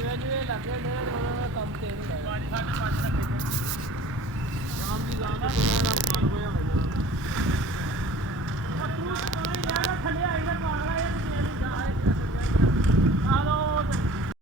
ਜਿਵੇਂ ਜਿਵੇਂ ਲੱਗੇ ਨੇ ਉਹਨਾਂ ਦਾ ਕੰਮ ਤੇਜ਼ ਹੁੰਦਾ ਹੈ। 5 5:30 ਤੱਕ